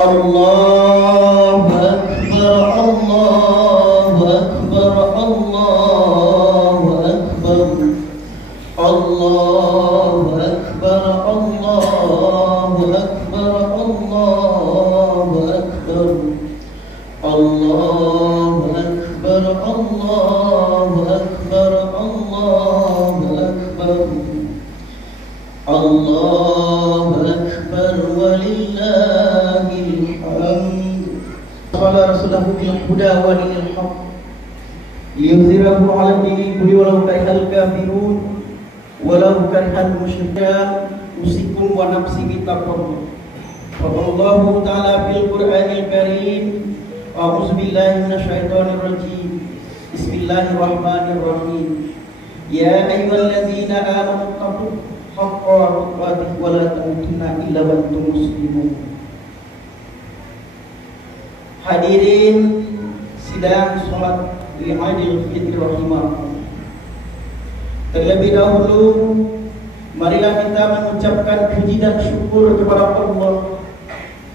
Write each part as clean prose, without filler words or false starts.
Allahu Akbar, Allahu Akbar, Allahu Akbar, Allahu Akbar, Allahu Akbar, Allahu Akbar, Allahu Akbar, Allahu Akbar, Allahu Akbar, Allahu Akbar, walillahil hamd. Qala Rasulullah bil huda wa dinil haqq liyuzhirahu 'ala dini kulli walau karihal kafirun walau karihal musyrikun. Usikum wa nafsi bitaqwa. Allahu ta'ala fil Qur'anil Karim. A'udzu billahi minasyaitonir rajim. Bismillahirrahmanirrahim. Ya ayyuhalladzina amanu taqullaha haqqa tuqatih wa la tamutunna illa wa antum muslimun. Hadirin sidang salat Idul Fitri rahimakumullah. Terlebih dahulu marilah kita mengucapkan puji dan syukur kepada Allah.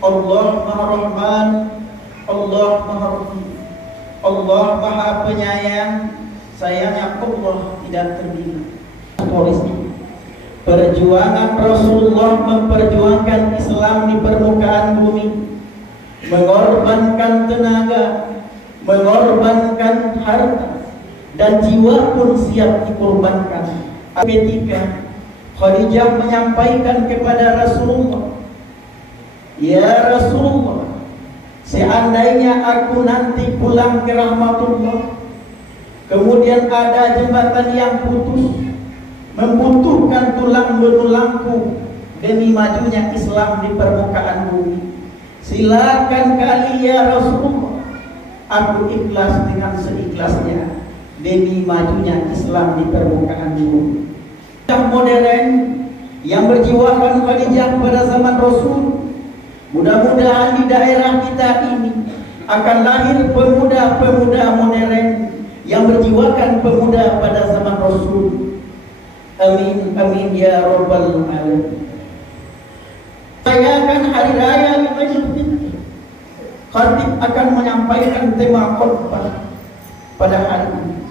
Allah Maha Rahman, Allah Maha Rahim, Allah Maha Penyayang. Sayangnya Allah tidak terdiri. Tulisnya perjuangan Rasulullah memperjuangkan Islam di permukaan bumi, mengorbankan tenaga, mengorbankan harta, dan jiwa pun siap dikorbankan. Ketika Khadijah menyampaikan kepada Rasulullah, ya Rasulullah, seandainya aku nanti pulang ke rahmatullah, kemudian ada jembatan yang putus, membutuhkan tulang benulangku demi majunya Islam di permukaan bumi, silakan kali ya Rasulullah, aku ikhlas dengan seikhlasnya demi majunya Islam di permukaan bumi. Yang modern yang berjiwakan Khadijah pada zaman Rasul, mudah-mudahan di daerah kita ini akan lahir pemuda-pemuda modern yang berjiwakan pemuda pada zaman Rasul. Amin, amin ya rabbal alamin. Merayakan hari raya Idul Fitri, khatib akan menyampaikan tema khutbah pada hari ini,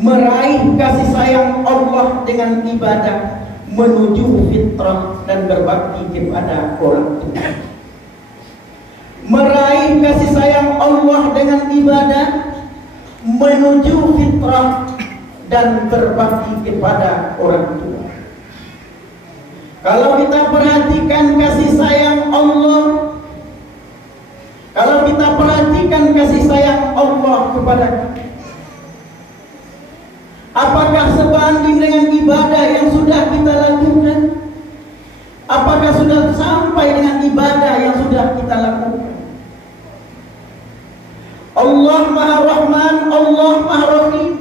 meraih kasih sayang Allah dengan ibadah menuju fitrah dan berbakti kepada orang tua. Meraih kasih sayang Allah dengan ibadah menuju fitrah dan berbakti kepada orang tua. Kalau kita perhatikan kasih sayang Allah, kalau kita perhatikan kasih sayang Allah kepada kita, apakah sebanding dengan ibadah yang sudah kita lakukan? Apakah sudah sampai dengan ibadah yang sudah kita lakukan? Allah Maha Rahman, Allah Maha Rahim,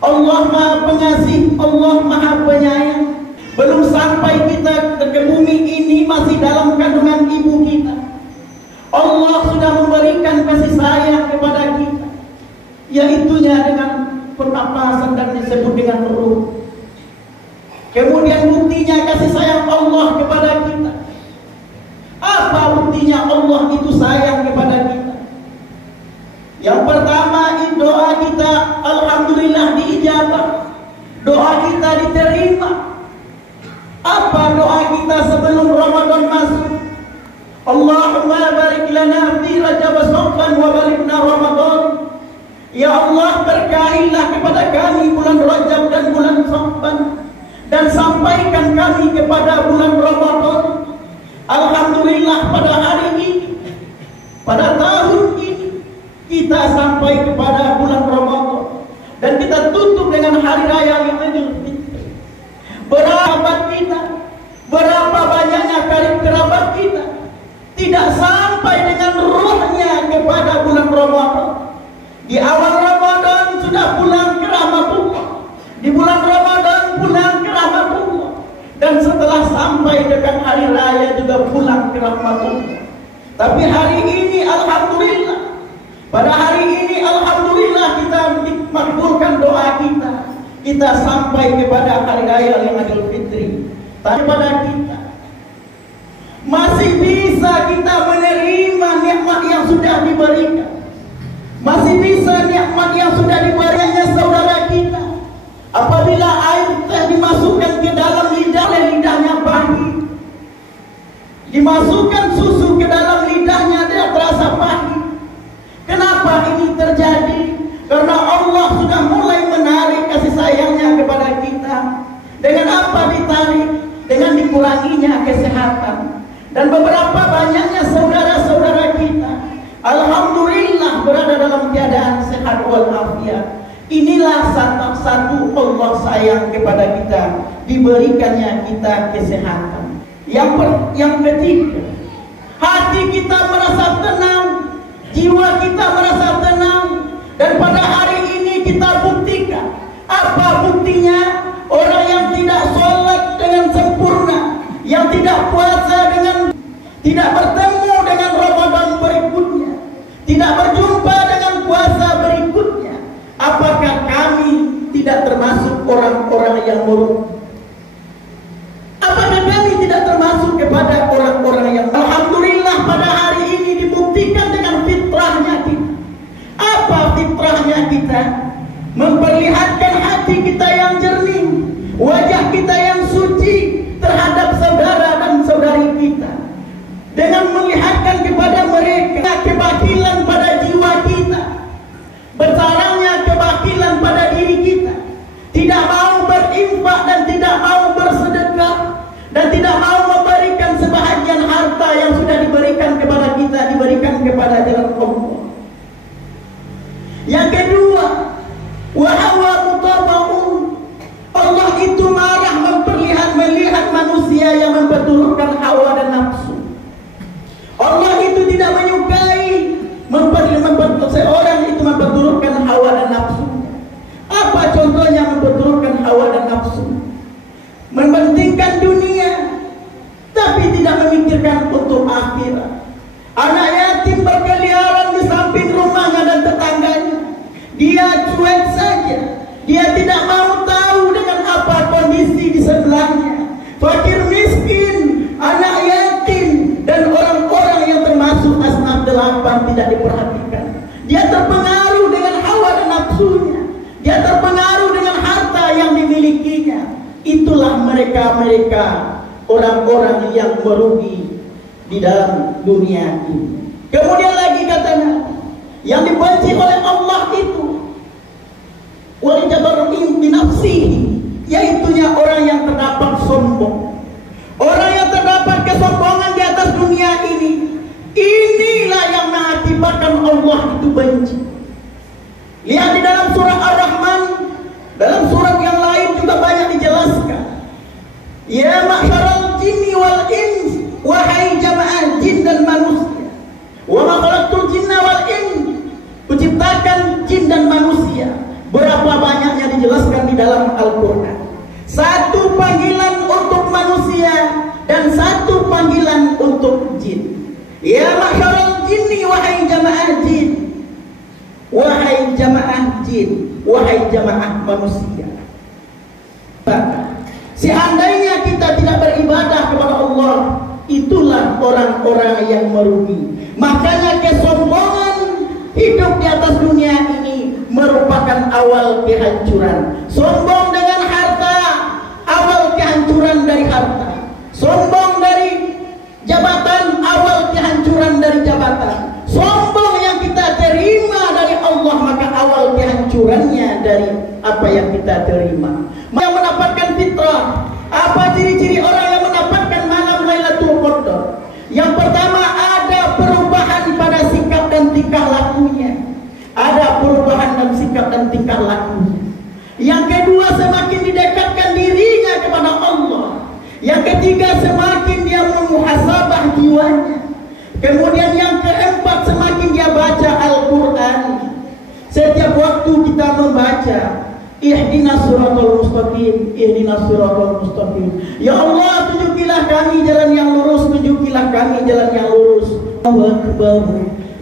Allah Maha Pengasih, Allah Maha Penyayang. Belum sampai kita ke bumi ini masih dalam kandungan ibu kita, Allah sudah memberikan kasih sayang kepada kita, yaitunya dengan pernapasan dan disebut dengan ruh. Kemudian buktinya kasih sayang Allah kepada kita. Apa buktinya Allah itu sayang kepada kita? Yang pertama, doa kita alhamdulillah diijabah, doa kita diterima. Apa doa kita sebelum Ramadan masuk? Allahumma barik lana fi Rajab Sha'ban wa balikna Ramadan. Ya Allah, berkahilah kepada kami bulan Rajab dan bulan Sha'ban, dan sampaikan kami kepada bulan Ramadan. Alhamdulillah pada hari ini, pada tahun ini, kita sampai kepada bulan Ramadan, dan kita tutup dengan hari raya Idul Fitri. Berapa kita, berapa banyaknya karib kerabat kita tidak sampai dengan ruhnya kepada bulan Ramadan. Di awal Ramadan sudah pulang ke rahmatullah, di bulan Ramadan pulang ke rahmatullah, dan setelah sampai dekat hari raya juga pulang ke rahmatullah. Tapi hari ini alhamdulillah, pada hari ini alhamdulillah kita makbulkan doa kita. Kita sampai kepada hari raya Idul Fitri. Tapi pada kita masih bisa kita menerima yang sudah diberikan. Masih bisa nikmat yang sudah diberikannya saudara kita. Apabila air teh dimasukkan ke dalam lidah, lidahnya pahit. Dimasukkan susu ke dalam lidahnya, dia terasa pahit. Kenapa ini terjadi? Karena Allah sudah mulai menarik kasih sayangnya kepada kita. Dengan apa ditarik? Dengan dikuranginya kesehatan. Dan beberapa banyaknya saudara-saudara kita, alhamdulillah, berada dalam keadaan sehat walafiat. Inilah satu Allah sayang kepada kita, diberikannya kita kesehatan. Yang ketiga, hati kita merasa tenang, jiwa kita merasa tenang. Dan pada hari ini kita buktikan. Apa buktinya? Orang yang tidak sholat dengan sempurna, yang tidak puasa dengan, tidak bertemu dengan Ramadan berikutnya, tidak berjumpa dengan puasa berikutnya. Apakah kami tidak termasuk orang-orang yang merugi? Apakah kami tidak termasuk kepada orang-orang yang, alhamdulillah, pada hari ini dibuktikan dengan fitrahnya kita. Apa fitrahnya kita? Memperlihatkan hati kita yang jernih, wajah kita yang suci terhadap saudara dan saudari kita, dengan melihatkan kepada mereka kebakilan pada jiwa kita, bersarangnya kebakilan pada diri kita, tidak mau berinfak dan tidak mau bersedekah, dan tidak mau memberikan sebahagian harta yang sudah diberikan kepada kita, diberikan kepada jalan Allah. Yang kedua, wa hawa mutabaun. Allah itu marah melihat manusia yang memperturutkan hawa dan nafsu. Allah itu tidak menyukai seorang itu memperturutkan hawa dan nafsu. Apa contohnya memperturutkan hawa dan nafsu? Mementingkan dunia, tapi tidak memikirkan untuk akhirat. Anak yatim berkeliaran di samping rumahnya dan tetangganya. Dia cuek saja. Dia tidak mau tahu dengan apa kondisi di sebelahnya. Fakir miskin, anak yatim, dan orang-orang yang termasuk asnaf 8 tidak diperhatikan. Dia terpengaruh dengan hawa dan nafsunya. Dia terpengaruh dengan harta yang dimilikinya. Itulah mereka orang-orang yang merugi di dalam dunia ini. Kemudian lagi katanya, yang dibenci oleh Allah itu wal jabarin binafsihi, yaitunya orang yang terdapat sombong. Orang yang terdapat kesombongan di atas dunia ini, inilah yang mengakibatkan Allah itu benci. Lihat di dalam surah Ar-Rahman, dalam surat yang lain juga banyak dijelaskan. Ya ma'syaral jinni wal ins, wahai jamaah jin dan manusia. Wa ma khalaqtul jinna wal ins, kuciptakan jin dan manusia. Berapa banyaknya dijelaskan di dalam Al-Quran. Satu panggilan untuk manusia dan satu panggilan untuk jin. Ya ma'syaral jinni, wahai jamaah jin. Wahai jamaah jin, wahai jamaah manusia. Seandainya kita tidak beribadah kepada Allah, itulah orang-orang yang merugi. Makanya kesombongan hidup di atas dunia ini merupakan awal kehancuran. Sombong dengan harta, awal kehancuran dari harta. Sombong dari jabatan, awal kehancuran dari jabatan. Sombong yang kita terima dari Allah, maka awal kehancurannya dari apa yang kita terima. Yang mendapatkan fitrah. Apa ciri-ciri orang yang mendapatkan malam Lailatul Qadar? Yang pertama, ada perubahan pada sikap dan tingkah lakunya. Ada perubahan dan sikap dan tingkah lakunya. Yang kedua, semakin didekatkan dirinya kepada Allah. Yang ketiga, semakin dia memuhasabah jiwanya. Kemudian yang keempat, semakin dia baca Al-Quran. Setiap waktu kita membaca, ihdinas siratal mustaqim, ihdinas siratal mustaqim. Ya Allah, tunjukilah kami jalan yang lurus, tunjukilah kami jalan yang lurus. Allahu Akbar,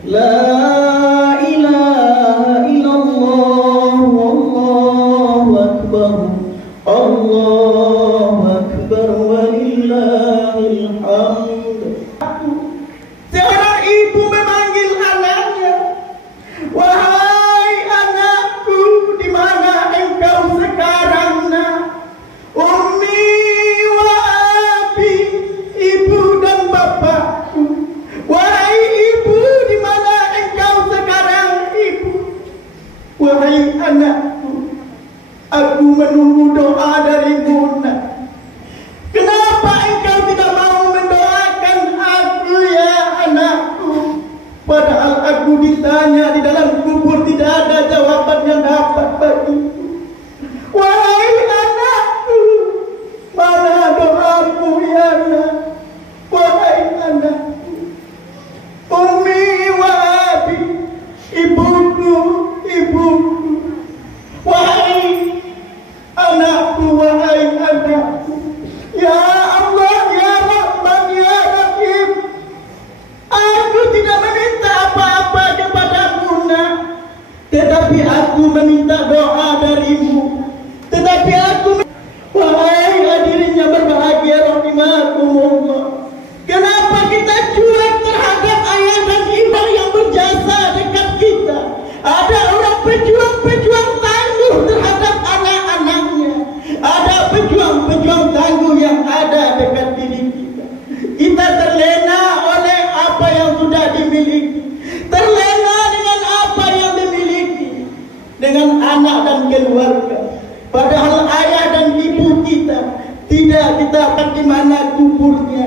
la ilaha illallah, wallahu akbar, Allahu akbar, walillahil hamd. Seorang ibu memanggil ditanya di dalam kubur tidak ada jawaban yang dapat bagiku. Wahai anakku, mana doamu ya nak? Wahai anakku, Umi wa abi, ibuku, wahai anakku, wahai anakku. Ya Allah, ya Rahman, ya Rahim, aku tidak meminta apa-apa kepadamu nak, tetapi aku meminta doa darimu. Tetapi aku, wahai hadirin yang berbahagia rahimakumullah, kenapa kita cuek terhadap ayah dan ibu yang berjasa dekat kita? Ada orang pejuang tangguh terhadap anak-anaknya. Ada pejuang tangguh yang ada dekat diri kita. Kita terlena oleh apa yang sudah dimiliki, terlena dengan apa yang dimiliki, dengan anak dan keluarga. Padahal ayah dan ibu kita tidak kita dapat di mana kuburnya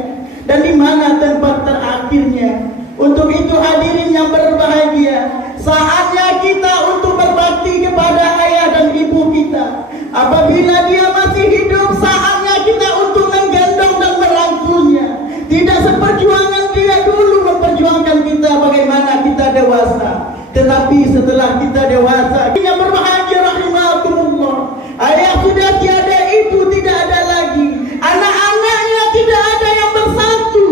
dan di mana tempat terakhirnya. Untuk itu hadirin yang berbahagia, saatnya kita untuk berbakti kepada ayah dan ibu kita. Apabila dia masih hidup, saatnya kita untuk menggendong dan merangkulnya. Tidak seperjuangan dia dulu memperjuangkan kita bagaimana kita dewasa, tetapi setelah kita dewasa, yang berbahagia rahimakumullah, ayah sudah tiada, ibu tidak ada lagi, anak-anaknya tidak ada yang bersatu,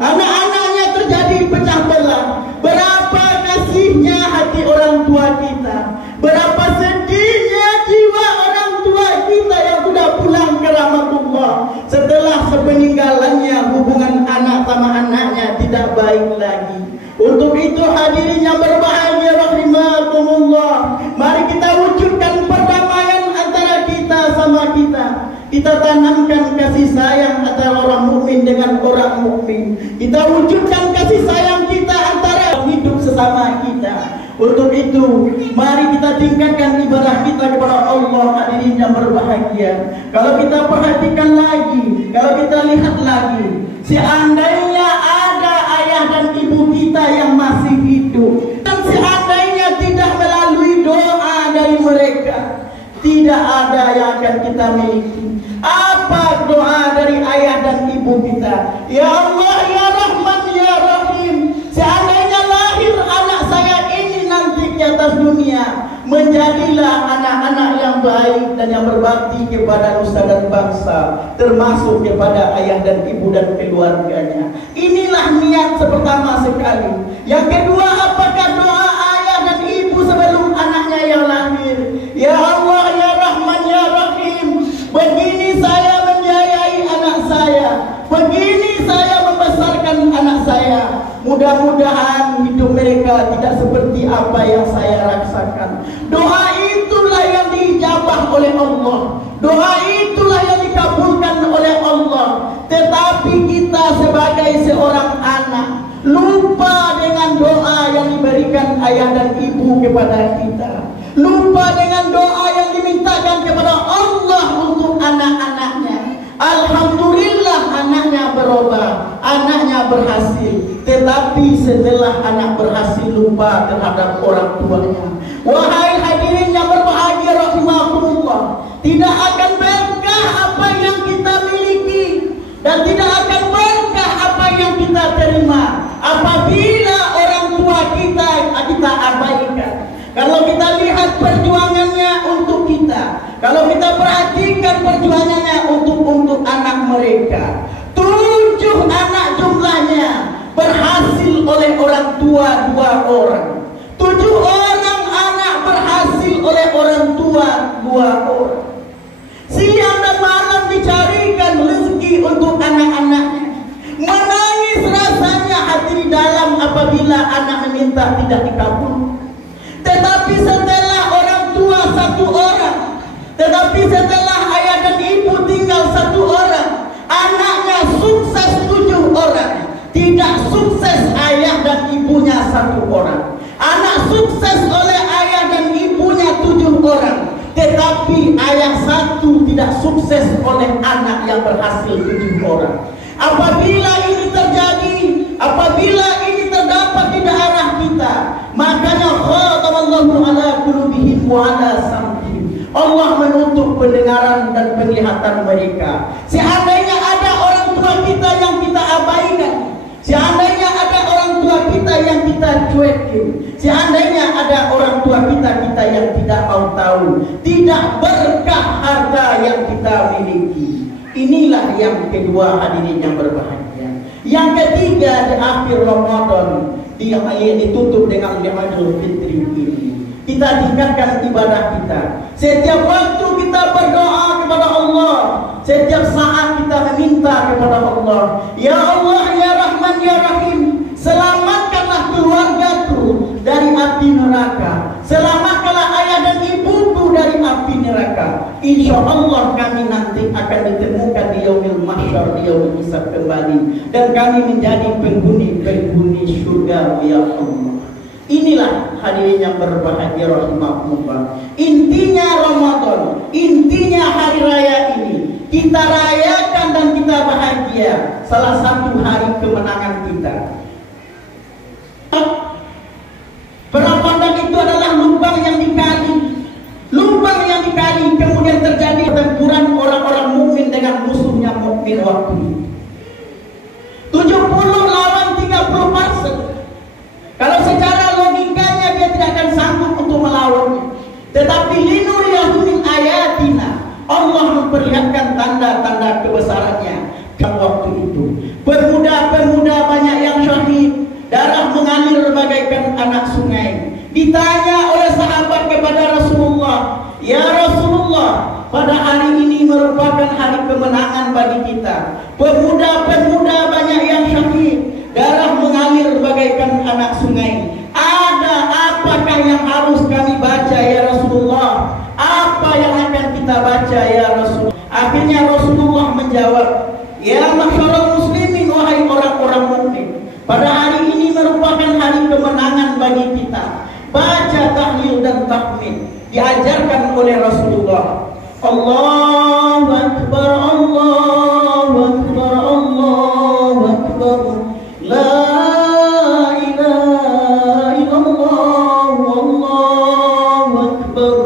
anak-anaknya terjadi pecah belah. Berapa kasihnya hati orang tua kita, berapa sedihnya jiwa orang tua kita yang sudah pulang ke rahmatullah. Setelah sepeninggalannya, hubungan anak sama anaknya tidak baik lagi. Untuk itu hadirin yang berbahagia rahimakumullah, mari kita wujudkan perdamaian antara kita sama kita. Kita tanamkan kasih sayang antara orang mukmin dengan orang mukmin. Kita wujudkan kasih sayang kita antara hidup sesama kita. Untuk itu, mari kita tingkatkan ibadah kita kepada Allah, hadirin yang berbahagia. Kalau kita perhatikan lagi, kalau kita lihat lagi, seandainya ada ayah dan ibu kita yang masih hidup, dan seandainya tidak melalui doa dari mereka, tidak ada yang akan kita miliki. Apa doa dari ayah dan ibu kita? Ya Allah, ya Rahman, ya Rahim, seandainya lahir anak saya ini nanti di atas dunia, menjadilah anak-anak yang baik dan yang berbakti kepada nusa dan bangsa, termasuk kepada ayah dan ibu dan keluarganya. Inilah niat pertama sekali. Yang kedua, apakah doa ayah dan ibu sebelum anaknya yang lahir? Ya Allah, ya Rahman, ya Rahim, begini saya menjayai anak saya, begini saya membesarkan anak saya. Mudah-mudahan hidup mereka tidak seperti apa yang saya rasakan. Doa itulah yang diijabah oleh Allah, doa itulah yang dikabulkan oleh Allah. Tetapi kita sebagai seorang anak lupa dengan doa yang diberikan ayah dan ibu kepada kita, lupa dengan doa yang dimintakan kepada Allah untuk anak-anaknya. Alhamdulillah anaknya berubah, anaknya berhasil. Tetapi setelah anak berhasil, lupa terhadap orang tuanya. Wahai hadirin yang berbahagia rahimakumullah, tidak akan berkah apa yang kita miliki, dan tidak akan berkah apa yang kita terima apabila orang tua kita abaikan. Kalau kita lihat perjuangannya untuk kita, kalau kita perhatikan perjuangannya untuk anak mereka, 7 anak jumlahnya berhasil oleh orang tua 2 orang, 7 orang anak berhasil oleh orang tua 2 orang. Siang dan malam dicarikan rezeki untuk anak-anaknya. Menangis rasanya hati di dalam apabila anak meminta tidak dikabul. Tetapi setelah orang tua 1 orang, tetapi setelah ayah dan ibu tinggal 1 orang, anaknya sukses 7 orang. Tidak sukses ayah dan ibunya 1 orang. Anak sukses oleh ayah dan ibunya 7 orang. Tetapi ayah 1 tidak sukses oleh anak yang berhasil 7 orang. Apabila ini terjadi, apabila ini terdapat di daerah kita, maka kesehatan mereka. Seandainya ada orang tua kita yang kita abaikan, seandainya ada orang tua kita yang kita cuekin, seandainya ada orang tua kita yang tidak mau tahu, tidak berkah harta yang kita miliki. Inilah yang kedua, hadirin yang berbahagia. Yang ketiga, di akhir Ramadan ditutup dengan Idul Fitri ini, kita tingkatkan ibadah kita. Setiap waktu kita berdoa kepada Allah, setiap saat kita meminta kepada Allah, ya Allah, ya Rahman, ya Rahim, selamatkanlah keluargaku dari api neraka, selamatkanlah ayah dan ibuku dari api neraka. Insya Allah kami nanti akan ditemukan di yaumil mahsyar, di yaumil hisab kembali, dan kami menjadi penghuni surga, ya Allah. Inilah hadirin yang berbahagia rahimakumullah. Intinya Ramadan, intinya hari raya ini kita rayakan dan kita bahagia. Salah satu hari kemenangan kita. Ramadan itu adalah lubang yang dikali. Lubang yang dikali, kemudian terjadi pertempuran orang-orang mukmin dengan musuhnya mukmin waktu itu. 70 lawan 30%. Kalau secara logikanya dia tidak akan sanggup untuk melawannya. Tetapi linuriyahu min ayatina, Allah memperlihatkan tanda-tanda kebesarannya pada waktu itu. Pemuda-pemuda banyak yang syahid, darah mengalir bagaikan anak sungai. Ditanya oleh sahabat kepada Rasulullah, ya Rasulullah, pada hari ini merupakan hari kemenangan bagi kita. Pemuda-pemuda banyak yang syahid, darah mengalir bagaikan anak sungai. Ada apakah yang harus kami baca ya Rasulullah? Apa yang akan kita baca ya Rasulullah? Akhirnya Rasulullah menjawab, ya masyarakat muslimin, wahai orang-orang mukmin, pada hari ini merupakan hari kemenangan bagi kita. Baca tahlil dan tahmid, diajarkan oleh Rasulullah. Allahu Akbar, Allahu Akbar, Allahu Akbar, la ilaha illallah, Allahu Akbar.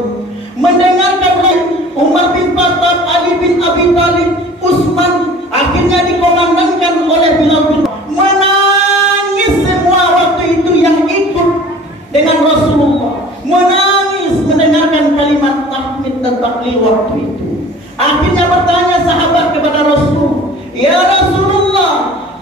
Mendengarkan Umar bin Khattab, Ali bin Abi Thalib, Utsman, akhirnya dikomandangkan oleh Bilal bin menangis semua waktu itu yang ikut dengan Rasulullah, menangis mendengarkan kalimat tahmid dan tahlil waktu itu. Akhirnya bertanya sahabat kepada Rasul, ya Rasulullah,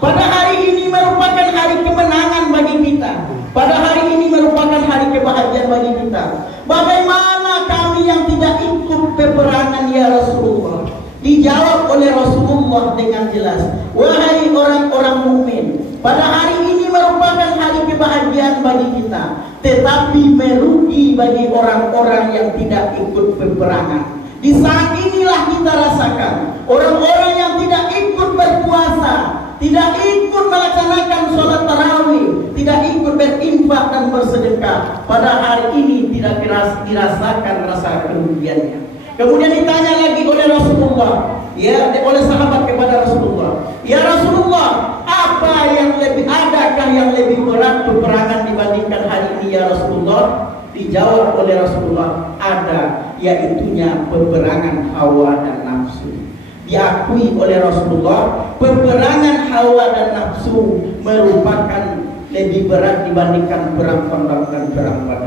pada hari ini merupakan hari kemenangan bagi kita, pada hari ini merupakan hari kebahagiaan bagi kita. Bagaimana kami yang tidak ikut peperangan ya Rasulullah? Dijawab oleh Rasulullah dengan jelas, wahai orang-orang mukmin, pada hari ini merupakan hari kebahagiaan bagi kita, tetapi merugi bagi orang-orang yang tidak ikut peperangan. Di saat inilah kita rasakan orang-orang yang tidak ikut berpuasa, tidak ikut melaksanakan sholat tarawih, tidak ikut berinfak dan bersedekah, pada hari ini tidak dirasakan rasa kerugiannya. Kemudian ditanya lagi oleh Rasulullah, ya, oleh sahabat kepada Rasulullah, ya Rasulullah, adakah yang lebih berat peperangan dibandingkan hari ini ya Rasulullah? Dijawab oleh Rasulullah, ada, yaitunya peperangan hawa dan nafsu. Diakui oleh Rasulullah, peperangan hawa dan nafsu merupakan lebih berat dibandingkan perang Khandaq dan perang Badar.